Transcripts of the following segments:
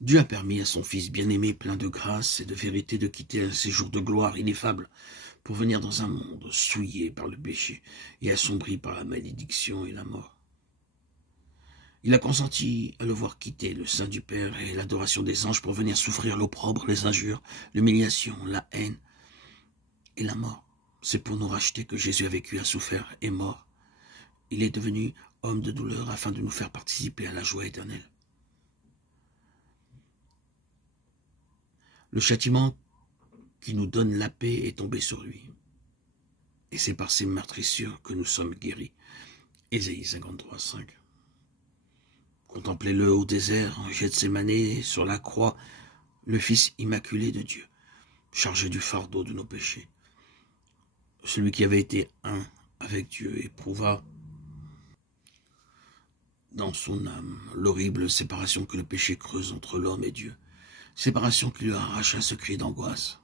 Dieu a permis à son Fils bien-aimé, plein de grâce et de vérité, de quitter un séjour de gloire ineffable pour venir dans un monde souillé par le péché et assombri par la malédiction et la mort. Il a consenti à le voir quitter le sein du Père et l'adoration des anges pour venir souffrir l'opprobre, les injures, l'humiliation, la haine et la mort. C'est pour nous racheter que Jésus a vécu, a souffert et mort. Il est devenu homme de douleur afin de nous faire participer à la joie éternelle. Le châtiment qui nous donne la paix est tombé sur lui. Et c'est par ses meurtrissures que nous sommes guéris. Ésaïe 53, 5. Contemplez-le au désert, en Gethsémanée, sur la croix, le Fils immaculé de Dieu, chargé du fardeau de nos péchés. Celui qui avait été un avec Dieu éprouva dans son âme l'horrible séparation que le péché creuse entre l'homme et Dieu. Séparation qui lui arracha ce cri d'angoisse.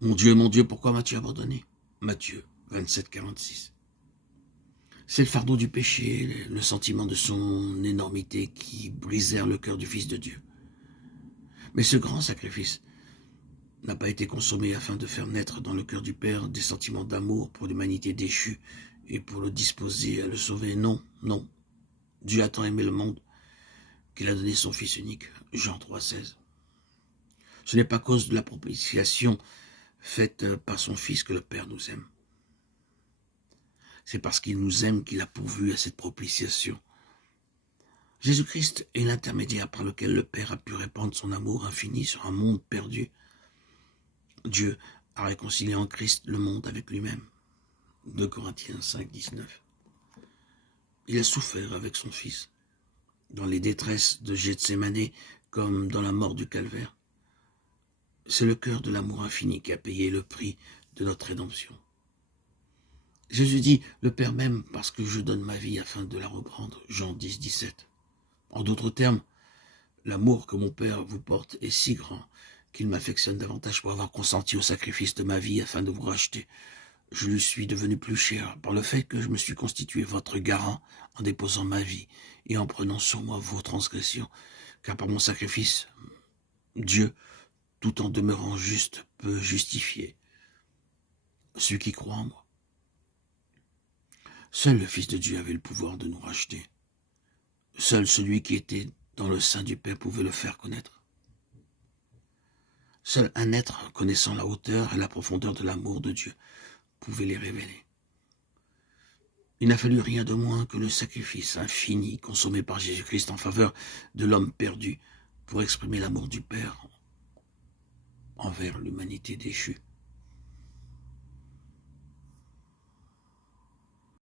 Mon Dieu, pourquoi m'as-tu abandonné » Matthieu 27, 46. C'est le fardeau du péché, le sentiment de son énormité qui brisèrent le cœur du Fils de Dieu. Mais ce grand sacrifice n'a pas été consommé afin de faire naître dans le cœur du Père des sentiments d'amour pour l'humanité déchue et pour le disposer à le sauver. Non, non. Dieu a tant aimé le monde qu'il a donné son Fils unique. Jean 3, 16. Ce n'est pas à cause de la propitiation faite par son Fils que le Père nous aime. C'est parce qu'il nous aime qu'il a pourvu à cette propitiation. Jésus-Christ est l'intermédiaire par lequel le Père a pu répandre son amour infini sur un monde perdu. Dieu a réconcilié en Christ le monde avec lui-même. 2 Corinthiens 5, 19. Il a souffert avec son Fils, dans les détresses de Gethsémanée comme dans la mort du calvaire. C'est le cœur de l'amour infini qui a payé le prix de notre rédemption. Jésus dit, le Père m'aime parce que je donne ma vie afin de la reprendre. Jean 10, 17. En d'autres termes, l'amour que mon Père vous porte est si grand qu'il m'affectionne davantage pour avoir consenti au sacrifice de ma vie afin de vous racheter. Je lui suis devenu plus cher par le fait que je me suis constitué votre garant en déposant ma vie et en prenant sur moi vos transgressions, car par mon sacrifice, Dieu, tout en demeurant juste, peut justifier ceux qui croient en moi. Seul le Fils de Dieu avait le pouvoir de nous racheter. Seul celui qui était dans le sein du Père pouvait le faire connaître. Seul un être connaissant la hauteur et la profondeur de l'amour de Dieu pouvait les révéler. Il n'a fallu rien de moins que le sacrifice infini consommé par Jésus-Christ en faveur de l'homme perdu pour exprimer l'amour du Père envers l'humanité déchue.